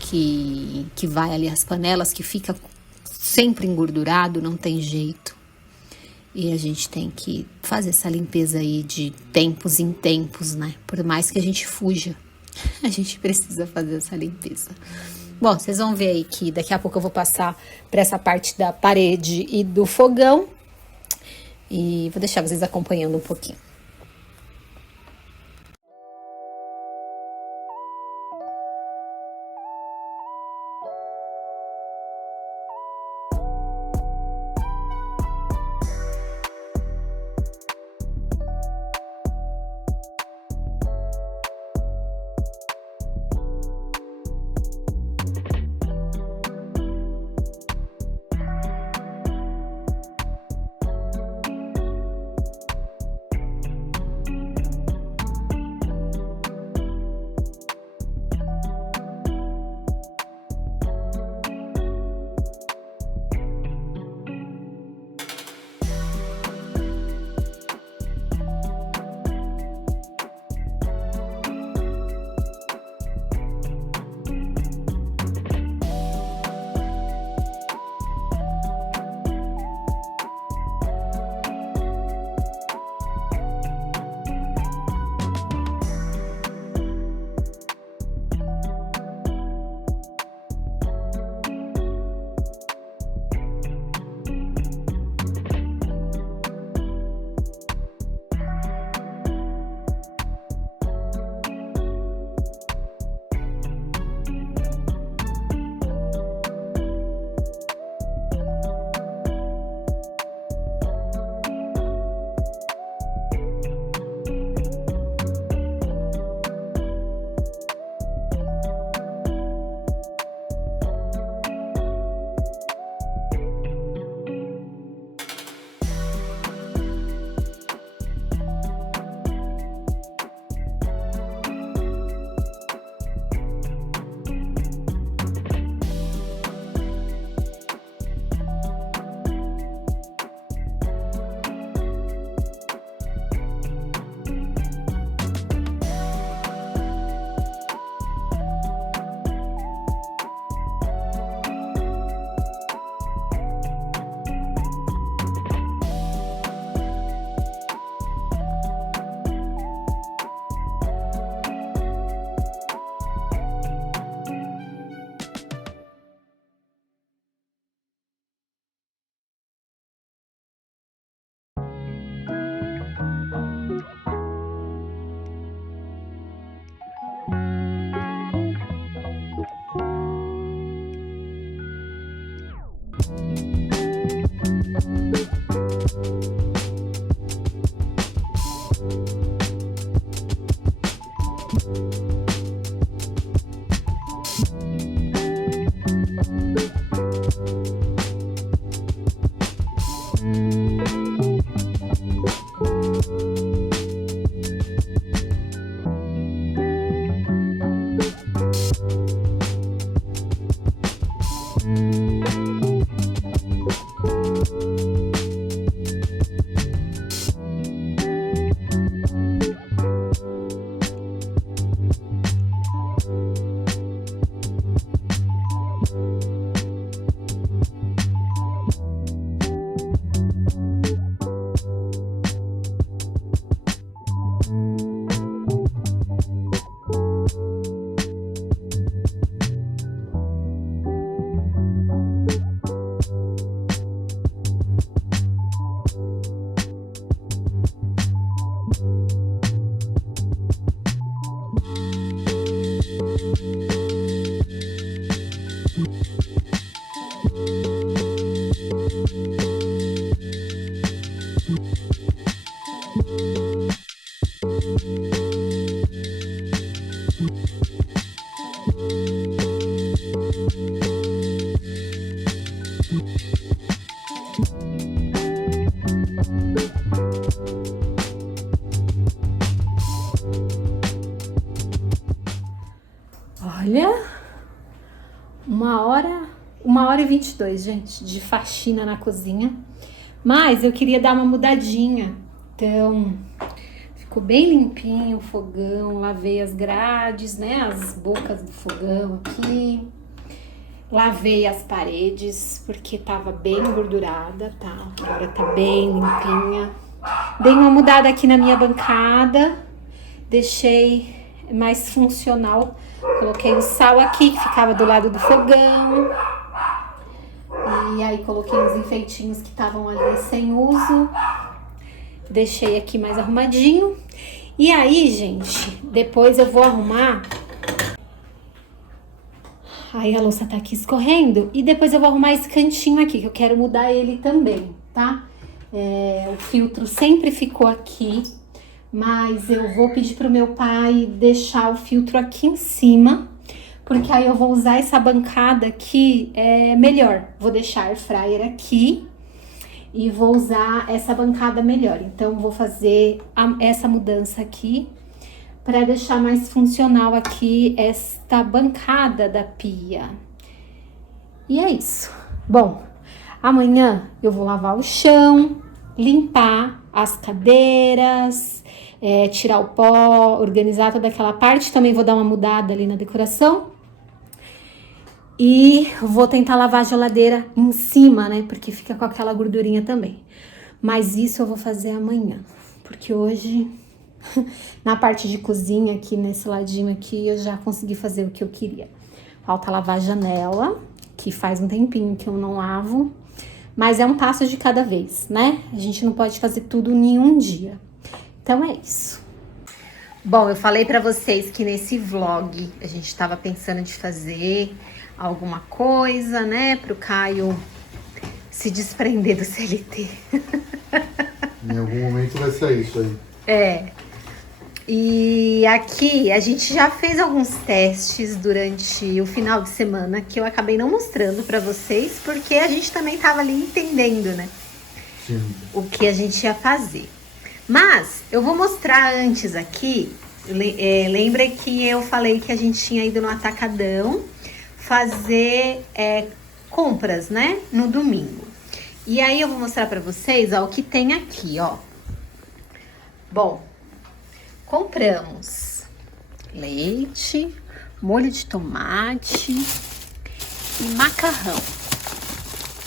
Que vai ali as panelas, que fica sempre engordurado, não tem jeito. E a gente tem que fazer essa limpeza aí de tempos em tempos, né? Por mais que a gente fuja, a gente precisa fazer essa limpeza. Bom, vocês vão ver aí que daqui a pouco eu vou passar para essa parte da parede e do fogão. E vou deixar vocês acompanhando um pouquinho. 1h22, gente, de faxina na cozinha. Mas eu queria dar uma mudadinha. Então, ficou bem limpinho o fogão. Lavei as grades, né? As bocas do fogão aqui. Lavei as paredes, porque tava bem engordurada, tá? Agora tá bem limpinha. Dei uma mudada aqui na minha bancada. Deixei mais funcional. Coloquei o sal aqui, que ficava do lado do fogão. E aí coloquei os enfeitinhos que estavam ali sem uso. Deixei aqui mais arrumadinho. E aí, gente, depois eu vou arrumar. Aí a louça tá aqui escorrendo. E depois eu vou arrumar esse cantinho aqui, que eu quero mudar ele também, tá? O filtro sempre ficou aqui. Mas eu vou pedir pro meu pai deixar o filtro aqui em cima. Porque aí eu vou usar essa bancada aqui melhor. Vou deixar a air fryer aqui. E vou usar essa bancada melhor. Então, vou fazer essa mudança aqui. Para deixar mais funcional aqui esta bancada da pia. E é isso. Bom, amanhã eu vou lavar o chão, limpar as cadeiras, tirar o pó, organizar toda aquela parte. Também vou dar uma mudada ali na decoração. E vou tentar lavar a geladeira em cima, né? Porque fica com aquela gordurinha também. Mas isso eu vou fazer amanhã. Porque hoje... Na parte de cozinha aqui, nesse ladinho aqui, eu já consegui fazer o que eu queria. Falta lavar a janela, que faz um tempinho que eu não lavo. Mas é um passo de cada vez, né? A gente não pode fazer tudo em um dia. Então é isso. Bom, eu falei pra vocês que nesse vlog a gente tava pensando de fazer alguma coisa, né? Pro Caio se desprender do CLT. Em algum momento vai sair isso aí. E aqui a gente já fez alguns testes durante o final de semana que eu acabei não mostrando pra vocês, porque a gente também tava ali entendendo, né? Sim. O que a gente ia fazer. Mas eu vou mostrar antes aqui. Lembra que eu falei que a gente tinha ido no Atacadão fazer compras, né? No domingo. E aí eu vou mostrar pra vocês, ó, o que tem aqui, ó. Bom, compramos leite, molho de tomate e macarrão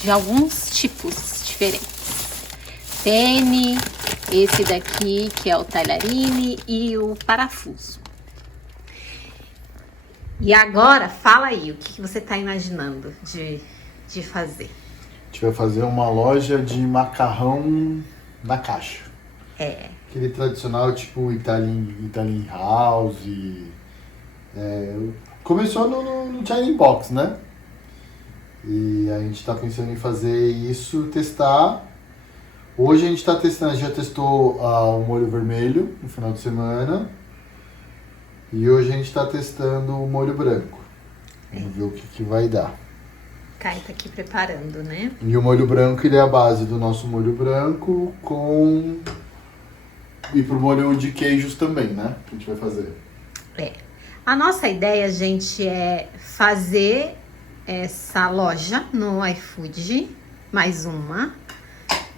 de alguns tipos diferentes. Penne, esse daqui que é o talharine e o parafuso. E agora, fala aí, o que você tá imaginando de fazer? A gente vai fazer uma loja de macarrão na caixa. Aquele tradicional, tipo Italian House. Começou no China Box, né? E a gente tá pensando em fazer isso, testar. Hoje a gente tá testando, a gente já testou o molho vermelho no final de semana. E hoje a gente tá testando o molho branco. Vamos ver o que vai dar. Caio tá aqui preparando, né? E o molho branco, ele é a base do nosso molho branco com... E pro molho de queijos também, né? Que a gente vai fazer. A nossa ideia, gente, é fazer essa loja no iFood, mais uma,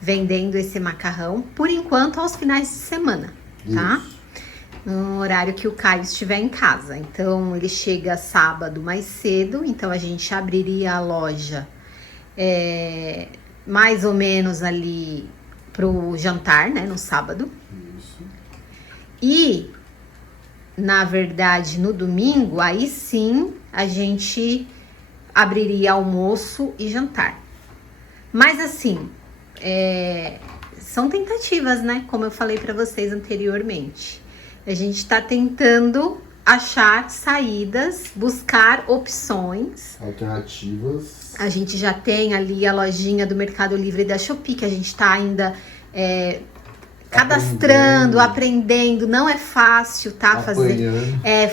vendendo esse macarrão, por enquanto, aos finais de semana, tá? Isso. No horário que o Caio estiver em casa. Então, ele chega sábado mais cedo, então a gente abriria a loja mais ou menos ali pro jantar, né, no sábado. Isso. E, na verdade, no domingo, aí sim, a gente abriria almoço e jantar. Mas assim, são tentativas, né? Como eu falei para vocês anteriormente. A gente tá tentando achar saídas, buscar opções. Alternativas. A gente já tem ali a lojinha do Mercado Livre e da Shopee, que a gente tá ainda cadastrando, aprendendo. Não é fácil, tá?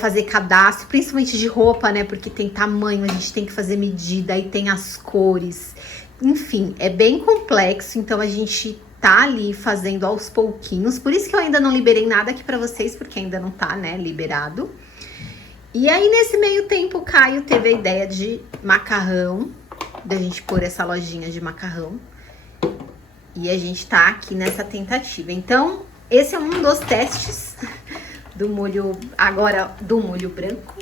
Fazer cadastro, principalmente de roupa, né? Porque tem tamanho, a gente tem que fazer medida, aí tem as cores. Enfim, é bem complexo, então a gente tá ali fazendo aos pouquinhos. Por isso que eu ainda não liberei nada aqui pra vocês, porque ainda não tá, né, liberado. E aí, nesse meio tempo, o Caio teve a ideia de macarrão da gente pôr essa lojinha de macarrão. E a gente tá aqui nessa tentativa. Então, esse é um dos testes do molho, agora do molho branco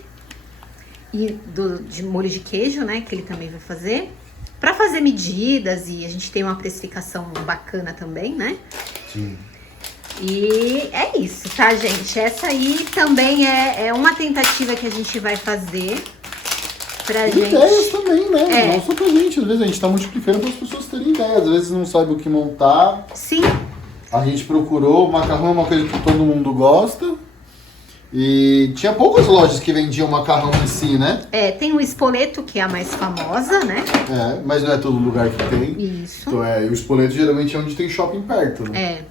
e de molho de queijo, né, que ele também vai fazer. Pra fazer medidas e a gente tem uma precificação bacana também, né? Sim. E é isso, tá, gente? Essa aí também é uma tentativa que a gente vai fazer pra gente... Ideias também, né? É. Não só pra gente. Às vezes a gente tá multiplicando para as pessoas terem ideias. Às vezes não sabe o que montar. Sim. A gente procurou. Macarrão é uma coisa que todo mundo gosta. E tinha poucas lojas que vendiam macarrão em si, né? É, tem o Spoleto, que é a mais famosa, né? É, mas não é todo lugar que tem. Isso. Então, o Spoleto geralmente é onde tem shopping perto, né? É.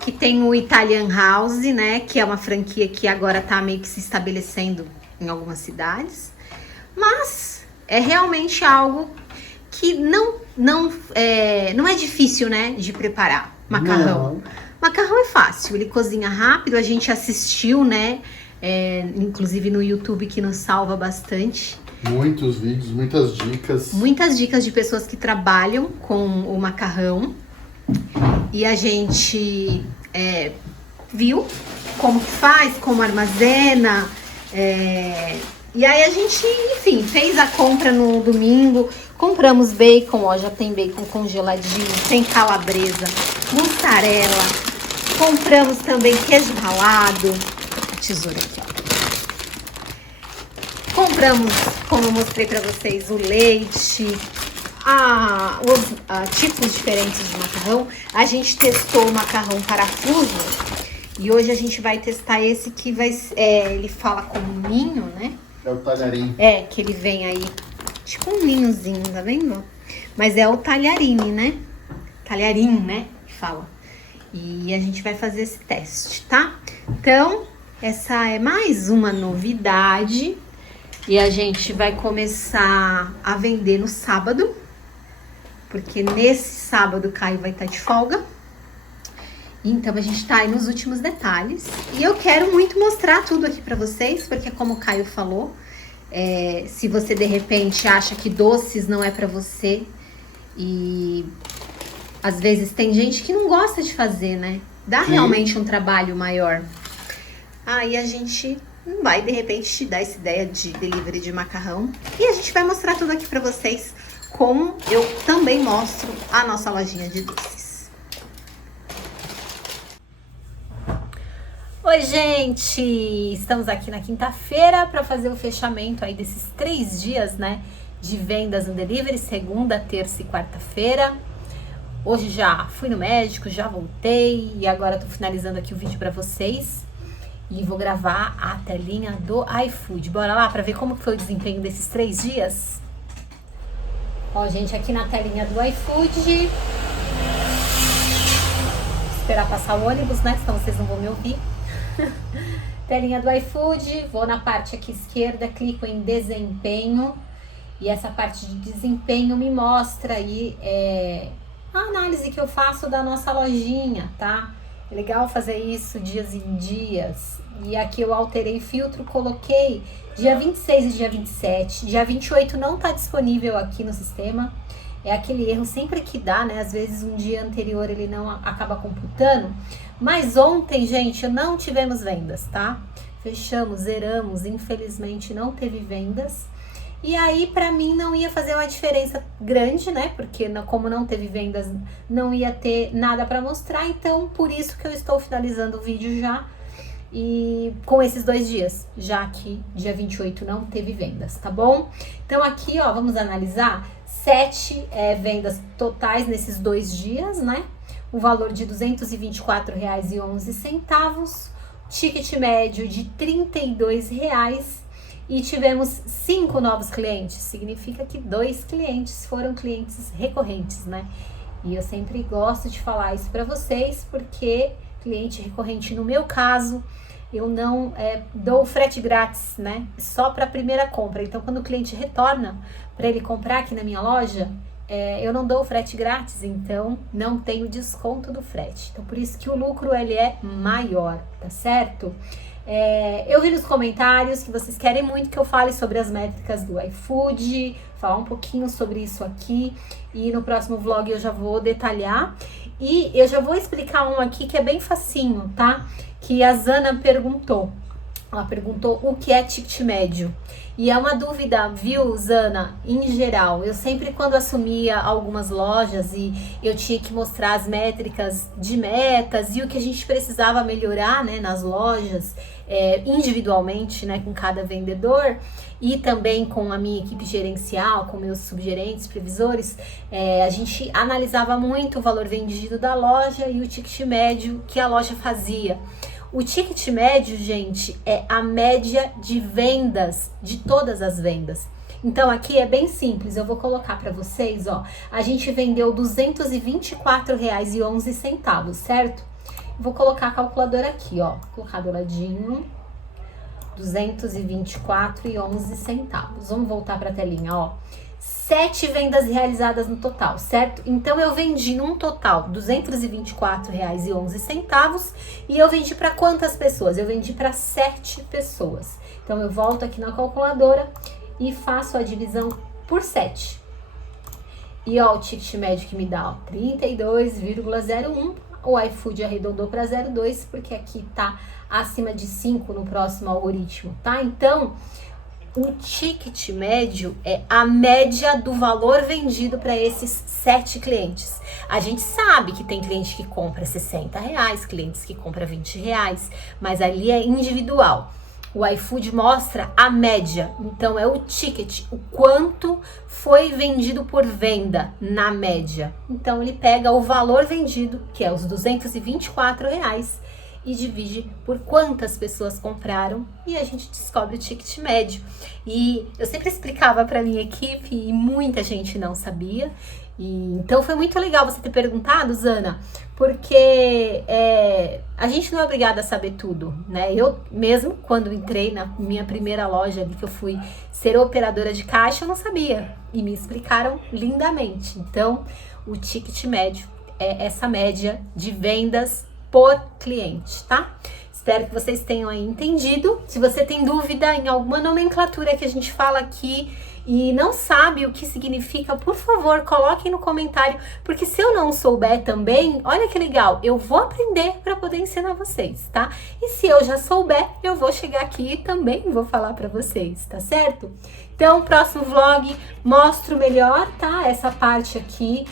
Que tem o Italian House, né? Que é uma franquia que agora tá meio que se estabelecendo em algumas cidades. Mas é realmente algo que não é difícil, né? De preparar. Macarrão. Não. Macarrão é fácil, ele cozinha rápido. A gente assistiu, né? Inclusive no YouTube, que nos salva bastante. Muitos vídeos, muitas dicas. Muitas dicas de pessoas que trabalham com o macarrão. E a gente viu como que faz, como armazena. E aí a gente, enfim, fez a compra no domingo. Compramos bacon, ó, já tem bacon congeladinho, tem calabresa, mussarela. Compramos também queijo ralado. A tesoura aqui, ó. Compramos, como eu mostrei pra vocês, o leite. Os tipos diferentes de macarrão. A gente testou o macarrão parafuso e hoje a gente vai testar esse que ele fala como ninho, né? É o talharim. Que ele vem aí, tipo um ninhozinho, tá vendo? Mas é o talharine, né? Talharim, né? Que fala. E a gente vai fazer esse teste, tá? Então, essa é mais uma novidade e a gente vai começar a vender no sábado. Porque nesse sábado o Caio vai estar de folga. Então a gente tá aí nos últimos detalhes. E eu quero muito mostrar tudo aqui pra vocês, porque como o Caio falou, se você de repente acha que doces não é pra você, e às vezes tem gente que não gosta de fazer, né? Dá realmente um trabalho maior. Aí a gente vai de repente te dar essa ideia de delivery de macarrão. E a gente vai mostrar tudo aqui pra vocês, como eu também mostro a nossa lojinha de doces. Oi, gente! Estamos aqui na quinta-feira para fazer o fechamento aí desses 3 dias, né, de vendas no delivery, segunda, terça e quarta-feira. Hoje já fui no médico, já voltei e agora tô finalizando aqui o vídeo para vocês e vou gravar a telinha do iFood. Bora lá para ver como foi o desempenho desses 3 dias? Ó, gente, aqui na telinha do iFood. Esperar passar o ônibus, né? Senão vocês não vão me ouvir. Telinha do iFood. Vou na parte aqui esquerda, clico em desempenho. E essa parte de desempenho me mostra aí a análise que eu faço da nossa lojinha, tá? É legal fazer isso dias em dias. E aqui eu alterei filtro, coloquei dia 26 e dia 27. Dia 28 não tá disponível aqui no sistema. É aquele erro sempre que dá, né? Às vezes um dia anterior ele não acaba computando. Mas ontem, gente, não tivemos vendas, tá? Fechamos, zeramos, infelizmente não teve vendas. E aí, pra mim, não ia fazer uma diferença grande, né? Porque como não teve vendas, não ia ter nada pra mostrar. Então, por isso que eu estou finalizando o vídeo já. E com esses 2 dias, já que dia 28 não teve vendas, tá bom? Então, aqui, ó, vamos analisar 7 vendas totais nesses 2 dias, né? O valor de R$ 224,11. Ticket médio de R$ 32,00. E tivemos 5 novos clientes, significa que 2 clientes foram clientes recorrentes, né? E eu sempre gosto de falar isso para vocês, porque cliente recorrente, no meu caso, eu não dou frete grátis, né? Só para a primeira compra. Então, quando o cliente retorna para ele comprar aqui na minha loja, eu não dou frete grátis, então não tenho desconto do frete. Então, por isso que o lucro ele é maior, tá certo? Eu vi nos comentários que vocês querem muito que eu fale sobre as métricas do iFood, falar um pouquinho sobre isso aqui e no próximo vlog eu já vou detalhar. E eu já vou explicar um aqui que é bem facinho, tá? Que a Zana perguntou. Ela perguntou o que é ticket médio. E é uma dúvida, viu, Zana? Em geral, eu sempre quando assumia algumas lojas e eu tinha que mostrar as métricas de metas e o que a gente precisava melhorar, né, nas lojas, individualmente, né, com cada vendedor e também com a minha equipe gerencial, com meus subgerentes, previsores, a gente analisava muito o valor vendido da loja e o ticket médio que a loja fazia. O ticket médio, gente, é a média de vendas, de todas as vendas. Então, aqui é bem simples, eu vou colocar para vocês, ó. A gente vendeu R$ 224,11, certo? Vou colocar a calculadora aqui, ó. Vou colocar do ladinho. R$ 224,11. Vamos voltar para a telinha, ó. 7 vendas realizadas no total, certo? Então, eu vendi num total R$ 224,11 e eu vendi para quantas pessoas? Eu vendi para 7 pessoas. Então, eu volto aqui na calculadora e faço a divisão por 7. E ó, o ticket médio que me dá 32,01. O iFood arredondou para 0,2 porque aqui tá acima de 5 no próximo algoritmo, tá? Então, o ticket médio é a média do valor vendido para esses 7 clientes. A gente sabe que tem cliente que compra R$60, clientes que compra R$20, mas ali é individual. O iFood mostra a média, então é o ticket, o quanto foi vendido por venda na média. Então ele pega o valor vendido, que é os R$224, e divide por quantas pessoas compraram e a gente descobre o ticket médio. E eu sempre explicava para minha equipe e muita gente não sabia. E então foi muito legal você ter perguntado, Zana, porque a gente não é obrigada a saber tudo, né? Eu mesmo, quando entrei na minha primeira loja, que eu fui ser operadora de caixa, eu não sabia e me explicaram lindamente. Então, o ticket médio é essa média de vendas por cliente, tá? Espero que vocês tenham aí entendido. Se você tem dúvida em alguma nomenclatura que a gente fala aqui e não sabe o que significa, por favor, coloquem no comentário, porque se eu não souber também, olha que legal, eu vou aprender para poder ensinar vocês, tá? E se eu já souber, eu vou chegar aqui e também vou falar para vocês, tá certo? Então, próximo vlog, mostro melhor, tá? Essa parte aqui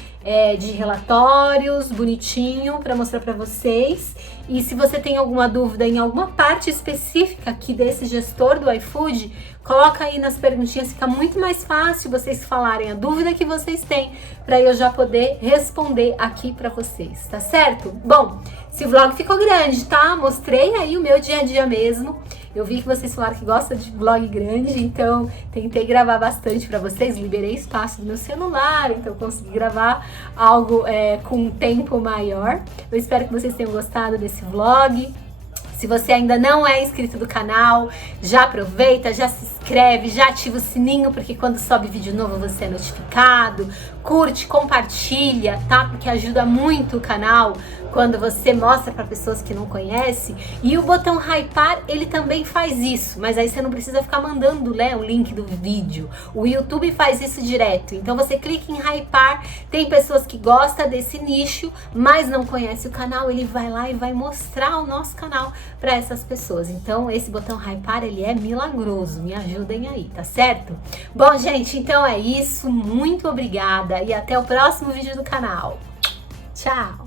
de relatórios, bonitinho, para mostrar para vocês. E se você tem alguma dúvida em alguma parte específica aqui desse gestor do iFood, coloca aí nas perguntinhas, fica muito mais fácil vocês falarem a dúvida que vocês têm, para eu já poder responder aqui para vocês, tá certo? Bom, esse vlog ficou grande, tá? Mostrei aí o meu dia a dia mesmo. Eu vi que vocês falaram que gostam de vlog grande, então tentei gravar bastante para vocês, liberei espaço no meu celular, então consegui gravar algo com um tempo maior. Eu espero que vocês tenham gostado desse vlog. Se você ainda não é inscrito do canal, já aproveita, já se inscreve, já ativa o sininho, porque quando sobe vídeo novo você é notificado. Curte, compartilha, tá? Porque ajuda muito o canal quando você mostra para pessoas que não conhecem. E o botão hypar, ele também faz isso, mas aí você não precisa ficar mandando, né, o link do vídeo. O YouTube faz isso direto. Então você clica em hypar, tem pessoas que gostam desse nicho, mas não conhecem o canal, ele vai lá e vai mostrar o nosso canal para essas pessoas. Então esse botão hypar, ele é milagroso, me ajudem aí, tá certo? Bom, gente, então é isso, muito obrigada e até o próximo vídeo do canal. Tchau!